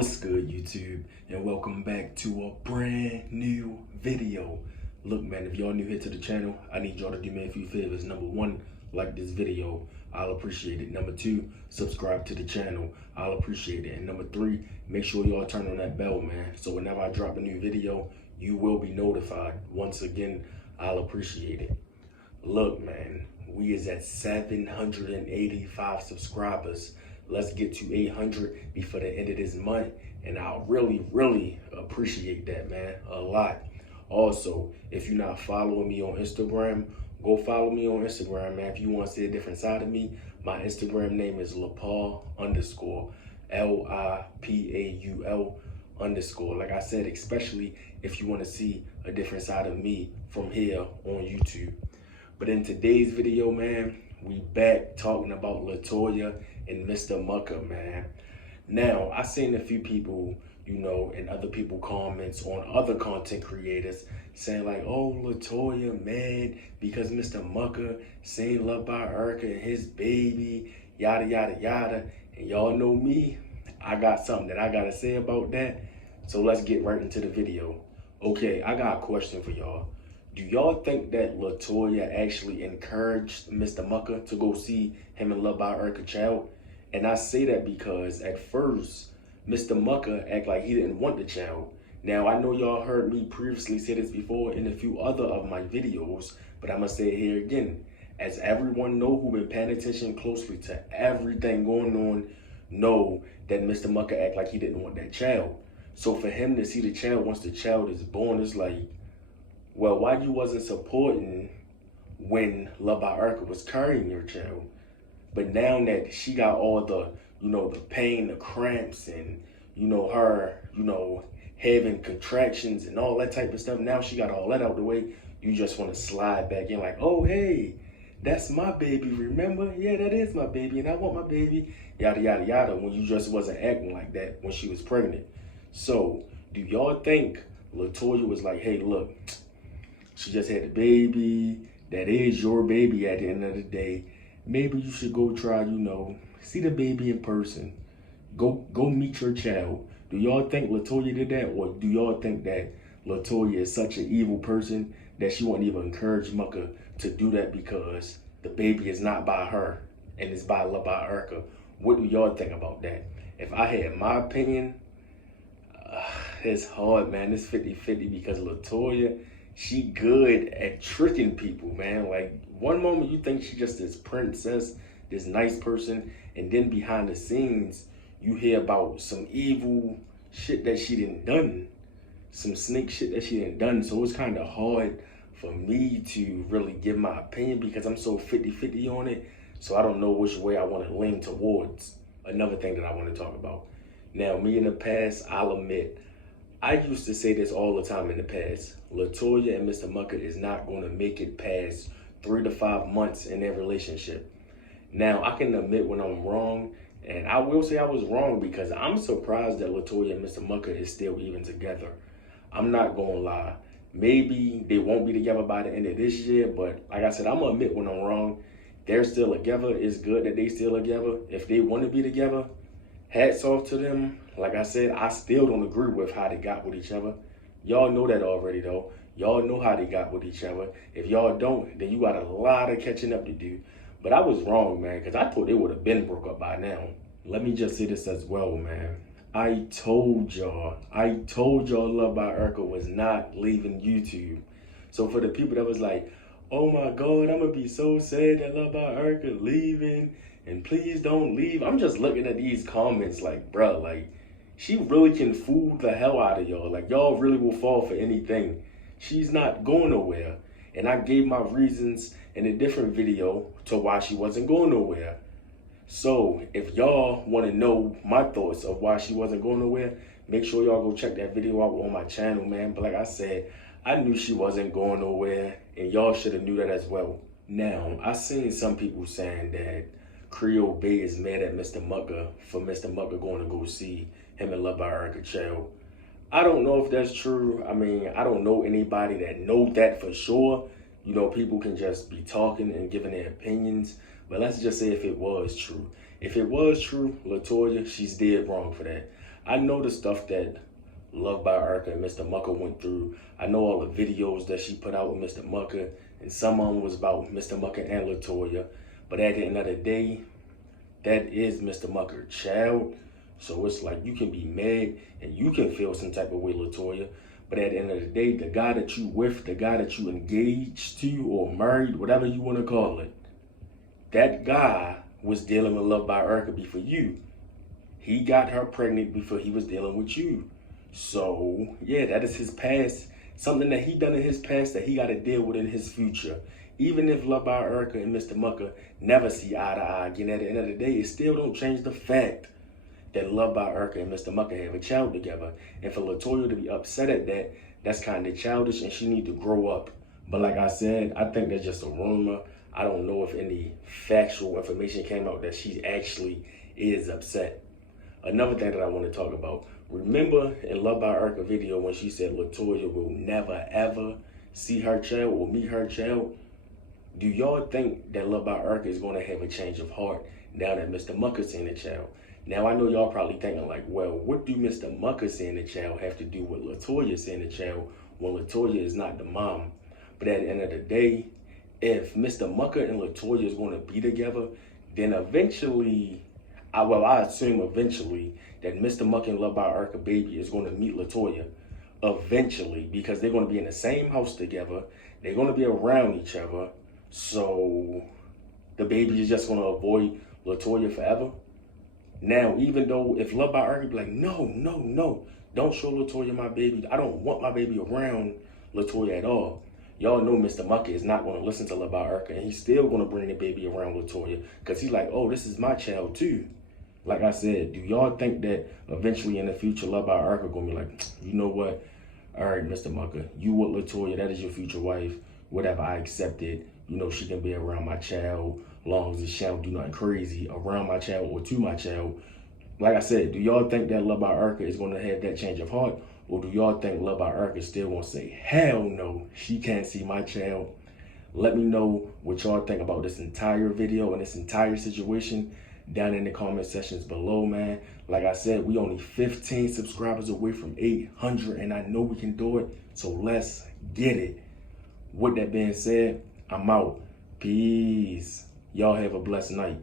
What's good, YouTube, and welcome back to a brand new video. Look, man, if y'all new here to the channel, I need y'all to do me a few favors. Number one, like this video, I'll appreciate it. Number two, subscribe to the channel, I'll appreciate it. And number three, make sure y'all turn on that bell, man, so whenever I drop a new video, you will be notified. Once again, I'll appreciate it. Look, man, we is at 785 subscribers. Let's get to 800 before the end of this month, and I'll really appreciate that, man, a lot. Also, if you're not following me on Instagram, go follow me on Instagram, man. If you want to see a different side of me, my Instagram name is Lipaul_, Lipaul_. Like I said, especially if you want to see a different side of me from here on YouTube. But in today's video, man, we back talking about Latoya and Mr. Mucker, man. Now, I seen a few people, and other people comments on other content creators saying like, oh, Latoya mad because Mr. Mucker saying Love by Erica and his baby, yada, yada, yada. And y'all know me, I got something that I gotta say about that. So let's get right into the video. Okay, I got a question for y'all. Do y'all think that Latoya actually encouraged Mr. Mucker to go see him and Love by Erica child? And I say that because at first, Mr. Mucker act like he didn't want the child. Now, I know y'all heard me previously say this before in a few other of my videos, but I'm gonna say it here again. As everyone know who been paying attention closely to everything going on, know that Mr. Mucker act like he didn't want that child. So for him to see the child once the child is born, it's like, well, why you wasn't supporting when Love by Erica was carrying your child? But now that she got all the, the pain, the cramps, and, her, having contractions and all that type of stuff, now she got all that out the way, you just want to slide back in like, oh, hey, that's my baby, remember? Yeah, that is my baby, and I want my baby, yada, yada, yada, when you just wasn't acting like that when she was pregnant. So, do y'all think Latoya was like, hey, look, she just had a baby, that is your baby at the end of the day, maybe you should go try, see the baby in person. Go meet your child. Do y'all think Latoya did that? Or do y'all think that Latoya is such an evil person that she won't even encourage Mucker to do that because the baby is not by her and it's by Love by Erica? What do y'all think about that? If I had my opinion, it's hard, man. It's 50-50 because Latoya, she good at tricking people, man. Like, one moment you think she just this princess, this nice person, and then behind the scenes, you hear about some evil shit that she done done, some snake shit that she done done. So it's kind of hard for me to really give my opinion because I'm so 50-50 on it. So I don't know which way I want to lean towards. Another thing that I want to talk about. Now, me in the past, I'll admit, I used to say this all the time in the past. Latoya and Mr. Mucker is not going to make it past 3 to 5 months in their relationship. Now, I can admit when I'm wrong, and I will say I was wrong because I'm surprised that Latoya and Mr. Mucker is still even together. I'm not going to lie. Maybe they won't be together by the end of this year, but like I said, I'm going to admit when I'm wrong. They're still together. It's good that they still together. If they want to be together, hats off to them. Like I said, I still don't agree with how they got with each other. Y'all know that already, though. Y'all know how they got with each other. If y'all don't, then you got a lot of catching up to do. But I was wrong, man, because I thought they would have been broke up by now. Let me just say this as well, man. I told y'all Love by Erica was not leaving YouTube. So for the people that was like, oh my God, I'm going to be so sad that Love by Erica leaving, and please don't leave. I'm just looking at these comments like, bruh, like, she really can fool the hell out of y'all. Like, y'all really will fall for anything. She's not going nowhere. And I gave my reasons in a different video to why she wasn't going nowhere. So if y'all want to know my thoughts of why she wasn't going nowhere, make sure y'all go check that video out on my channel, man. But like I said, I knew she wasn't going nowhere, and y'all should have knew that as well. Now, I seen some people saying that Creolebea is mad at Mr. Mucker for Mr. Mucker going to go see him and Love by Erica child. I don't know if that's true. I mean, I don't know anybody that know that for sure. People can just be talking and giving their opinions. But let's just say if it was true. If it was true, Latoya, she's dead wrong for that. I know the stuff that Love by Erica and Mr. Mucker went through. I know all the videos that she put out with Mr. Mucker, and some of them was about Mr. Mucker and Latoya. But at the end of the day, that is Mr. Mucker's child. So it's like you can be mad and you can feel some type of way, Latoya. But at the end of the day, the guy that you with, the guy that you engaged to or married, whatever you want to call it, that guy was dealing with Love by Erica before you. He got her pregnant before he was dealing with you. So yeah, that is his past. Something that he done in his past that he got to deal with in his future. Even if Love by Erica and Mr. Mucker never see eye to eye again, at the end of the day, it still don't change the fact that Love by Erica and Mr. Mucker have a child together. And for Latoya to be upset at that, that's kind of childish and she need to grow up. But like I said, I think that's just a rumor. I don't know if any factual information came out that she actually is upset. Another thing that I want to talk about, remember in Love by Erica video when she said Latoya will never ever see her child or meet her child? Do y'all think that Love by Erica is going to have a change of heart now that Mr. Mucker seeing the child? Now I know y'all probably thinking like, well, what do Mr. Mucker seeing the child have to do with Latoya seeing the child when Latoya is not the mom? But at the end of the day, if Mr. Mucker and Latoya is going to be together, then eventually, I assume eventually that Mr. Mucker and Love by Erica baby is going to meet Latoya. Eventually, because they're going to be in the same house together. They're going to be around each other. So the baby is just going to avoid Latoya forever. Now, even though if Love by Erica be like, no, don't show Latoya my baby. I don't want my baby around Latoya at all. Y'all know Mr. Mucker is not going to listen to Love by Erica, and he's still going to bring the baby around Latoya because he's like, oh, this is my child too. Like I said, do y'all think that eventually in the future Love by Erica going to be like, you know what? All right, Mr. Mucker, you with Latoya, that is your future wife. Whatever, I accept it. You know, she can be around my child as long as she don't do nothing crazy around my child or to my child. Like I said, do y'all think that Love by Erica is going to have that change of heart? Or do y'all think Love by Erica still going to say, hell no, she can't see my child? Let me know what y'all think about this entire video and this entire situation down in the comment sections below, man. Like I said, we only 15 subscribers away from 800, and I know we can do it. So let's get it. With that being said, I'm out. Peace. Y'all have a blessed night.